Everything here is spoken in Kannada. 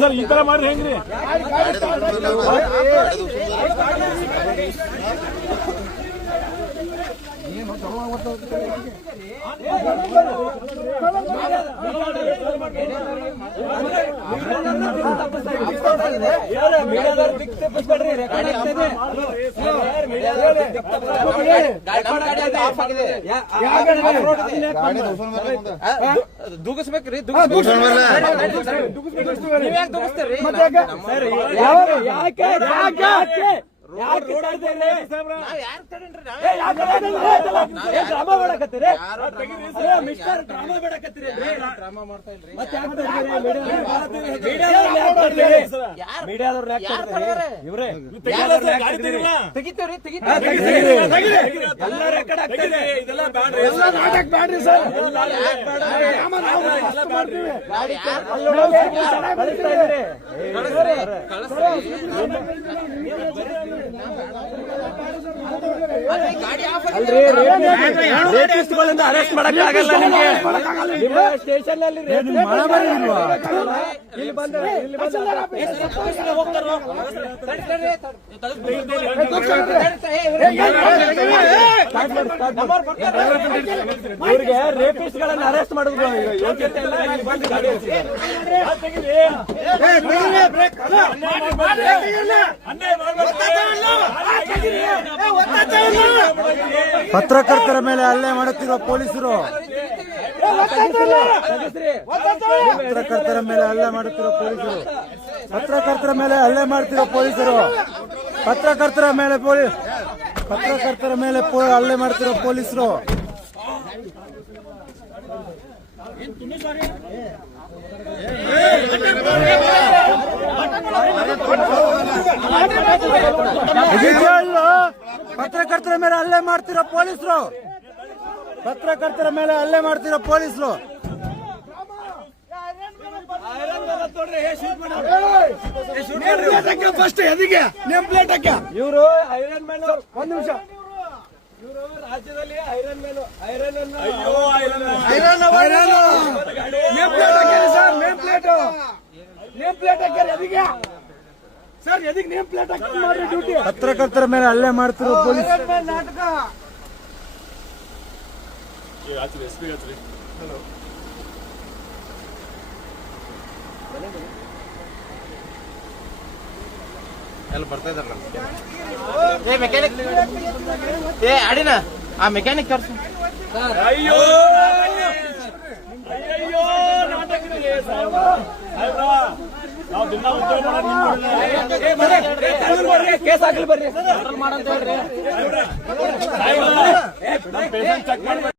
ಸರ್ ಈ ತರ ಮಾಡ್ರಿ ಹೆಂಗ್ರಿ? ದೂಗಿಸ್ಬೇಕ್ರಿ ಅರೆಸ್ಟ್ ಮಾಡಕ್ಕಾಗಲ್ಲ ನಿಮ್ಗೆ. ನಿಮ್ಮ ಸ್ಟೇಷನ್ ಅಲ್ಲಿ ಇವ್ರಿಗೆ ರೇಪಿಸ್ಟ್ ಗಳನ್ನ ಅರೆಸ್ಟ್ ಮಾಡಿದ್ರು ಯೋಗ್ಯತೆ ಇಲ್ಲ. ಪತ್ರಕರ್ತರ ಮೇಲೆ ಹಲ್ಲೆ ಮಾಡುತ್ತಿರುವ ಪೊಲೀಸರು ಪತ್ರಕರ್ತರ ಮೇಲೆ ಹಲ್ಲೆ ಮಾಡುತ್ತಿರುವ ಪೊಲೀಸರು ಪತ್ರಕರ್ತರ ಮೇಲೆ ಹಲ್ಲೆ ಮಾಡುತ್ತಿರುವ ಪೊಲೀಸರು ಪತ್ರಕರ್ತರ ಮೇಲೆ ಹಲ್ಲೆ ಮಾಡುತ್ತಿರುವ ಪೊಲೀಸರು ಪತ್ರಕರ್ತರ ಮೇಲೆ ಹಲ್ಲೆ ಮಾಡ್ತಿರೋ ಪೊಲೀಸರು ಪತ್ರಕರ್ತರ ಮೇಲೆ ಹಲ್ಲೆ ಮಾಡ್ತಿರೋ ಪೊಲೀಸರು ಇವರು ಐರನ್ ಮ್ಯಾನ್. ಒಂದ್ ನಿಮಿಷ, ಇವರು ರಾಜ್ಯದಲ್ಲಿ ಐರನ್ ಮ್ಯಾನ್ ಪತ್ರಕರ್ತರ ಮೇಲೆ ಹಲ್ಲೆ ಮಾಡ್ತಿರೋ ಪೊಲೀಸ್ ನಾಟಕ. ಎಲ್ಲ ಬರ್ತಾ ಇದಾರ ಮೆಕ್ಯಾನಿಕ್. ಅಡಿನ ಆ ಮೆಕ್ಯಾನಿಕ್ ಕರ್ಸು. ಅಯ್ಯೋ ನಾವು ದಿನ ಉದ್ಯೋಗ ಕೇಸ್ ಹಾಕಲಿ ಬರ್ರಿ ಮಾಡಂತ ಹೇಳ್ರಿ.